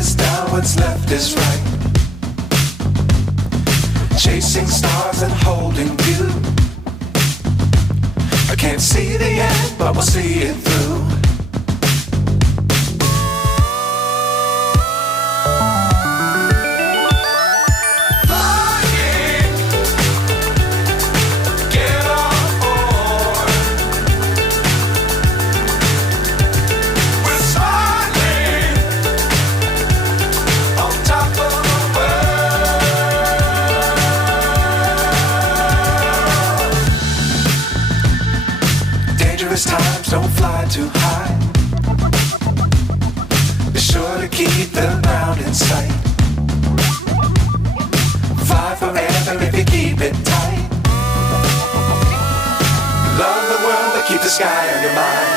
is down, what's left is right. Chasing stars and holding you. I can't see the end, but we'll see it through. Times don't fly too high. Be sure to keep the ground in sight. Fly forever if you keep it tight. Love the world but keep the sky on your mind.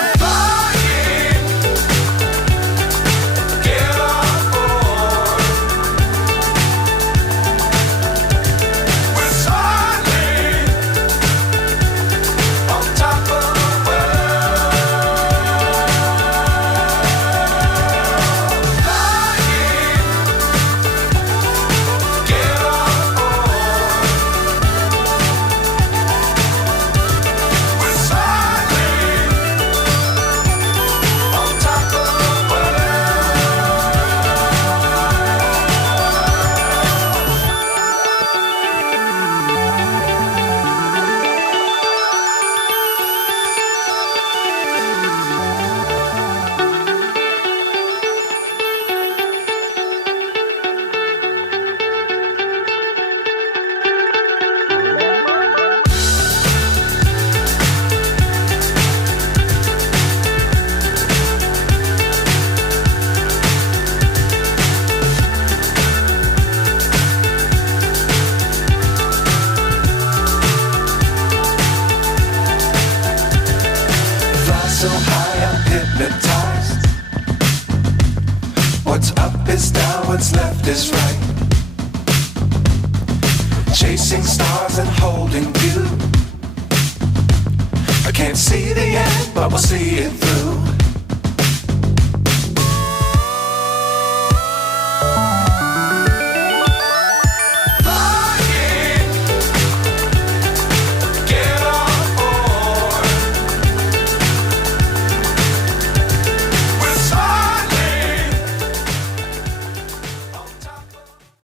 So high I'm hypnotized. What's up is down, what's left is right. Chasing stars and holding you. I can't see the end, but we'll see it through.